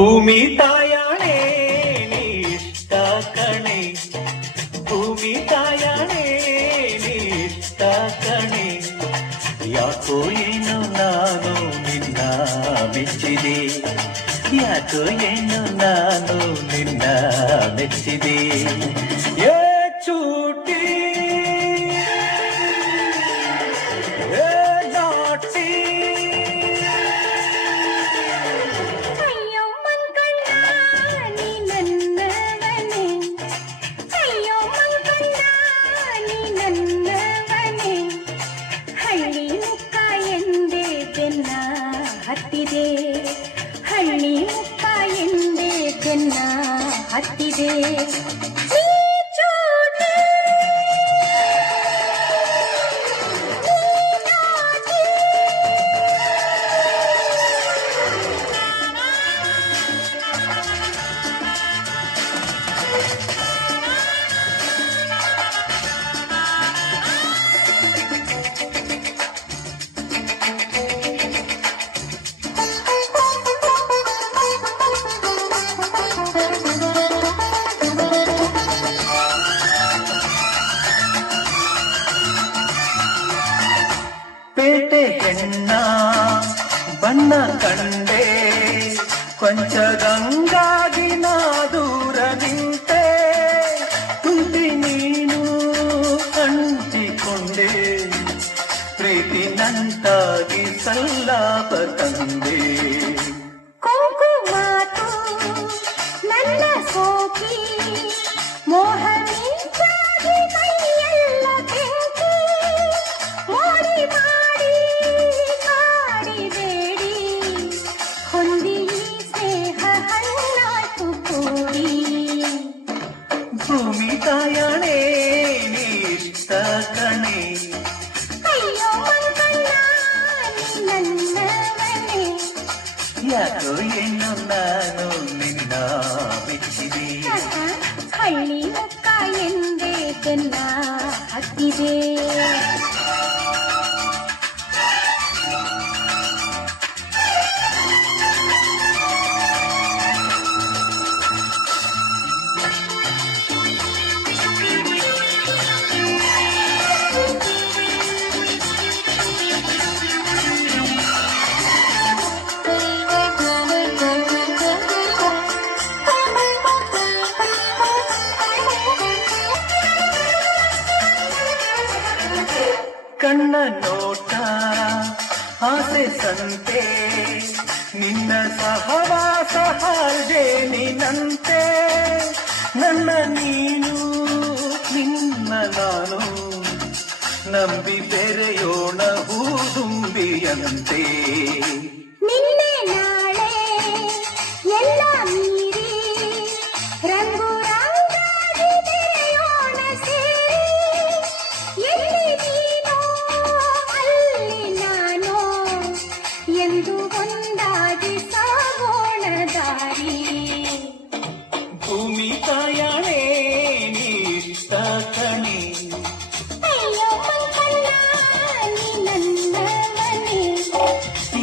ಭೂಮಿ ತಾಯಾಣೆ ಇಷ್ಟ ಕಣೆ, ಭೂಮಿ ತಾಯಾಣೆ ಇಷ್ಟ ಕಣೆ. ಯಾಕೋ ಏನು ನಾನು ನಿನ್ನ ಮೆಚ್ಚಿದೆ, ಯಾಕೋ ಏನು ನಾನು ನಿನ್ನ ಮೆಚ್ಚಿದೆ. ಏ ಚೂಟಿ ಏ ನಾಟಿ ಹತ್ತಿದೆ ಹಳ್ಳಿ ಮುಕ್ಕ ಎಂದೇ ಬೆನ್ನ ಹತ್ತಿದೆ. ಪೇಟೆ ಹೆಣ್ಣ ಬಣ್ಣ ಕಂಡೆ, ಕೊಂಚದಂಗಾಗಿ ನಾ ದೂರ ನಿಂತೆ. ತುಂಬಿ ನೀನು ಅಂಟಿಕೊಂಡೆ, ಪ್ರೀತಿ ನಂತಾಗಿ ಸಲ್ಲಾಪ ತಂದೆ. ಕುಂಕುಮಾತು ನನ್ನ ಸೋಕಿ ಮೋಹನಿ ಕೈಯೆಲ್ಲ ಬೆಂಕಿ ಮೋಡಿ ಮಾಡಿ ಕಾಡಿಬೇಡಿ, ಹೊಂದಿ ಸ್ನೇಹ ಹಣ್ಣಾಯ್ತು ಕೂಡಿ. ಭೂಮಿ ತಾಯಾಣೆ ಇಷ್ಟ ಕಣೆ, ಅಯ್ಯೋ ಮಂಗಣ್ಣ ನನ್ನವನೇ, ಯಾಕೋ ಏನು ನಾನು ನಿನ್ನ ಮೆಚ್ಚಿದೆ. ಹಳ್ಳಿ ಮುಕ್ಕ ಎಂದೇ ಬೆನ್ನ ಹತ್ತಿದೆ. ಕಣ್ಣ ನೋಟ ಆಸೆ ಸಂತೆ, ನಿನ್ನ ಸಹವಾಸ ಹಾಲ್ಜೇನಿನಂತೆ. ನನ್ನ ನೀನು ನಿನ್ನ ನಾನು ನಂಬಿ ಬೆರೆಯೋಣ ಹೂದುಂಬಿಯಂತೆ. ನಿನ್ನೆ ನಾಳೆ ಎಲ್ಲ ಮೀರಿ ರಂಗು ರಂಗಾಗಿ ಬೆರೆಯೋಣ ಸೇರಿ, ಎಲ್ಲಿ ನೀನು ಅಲ್ಲಿ ನಾನು ಎಂದು ಒಂದಾಗಿ ಸಾಗೋಣ ದಾರಿ. ಭೂಮಿ ತಾಯಾಣೆ ಇಷ್ಟ ಕಣೆ, ಅಯ್ಯೋ ಮಂಗಣ್ಣ ನೀ ನನ್ನವನೇ,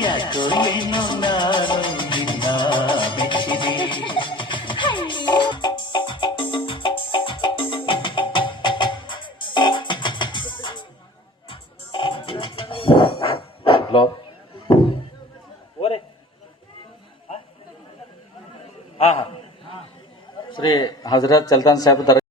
ಯಾಕೋ ಏನು ನಾನು ನಿನ್ನ ಮೆಚ್ಚಿದೆ. ಹಳ್ಳಿ ಹಲೋ हाँ हाँ श्री हजरत चलतान साहब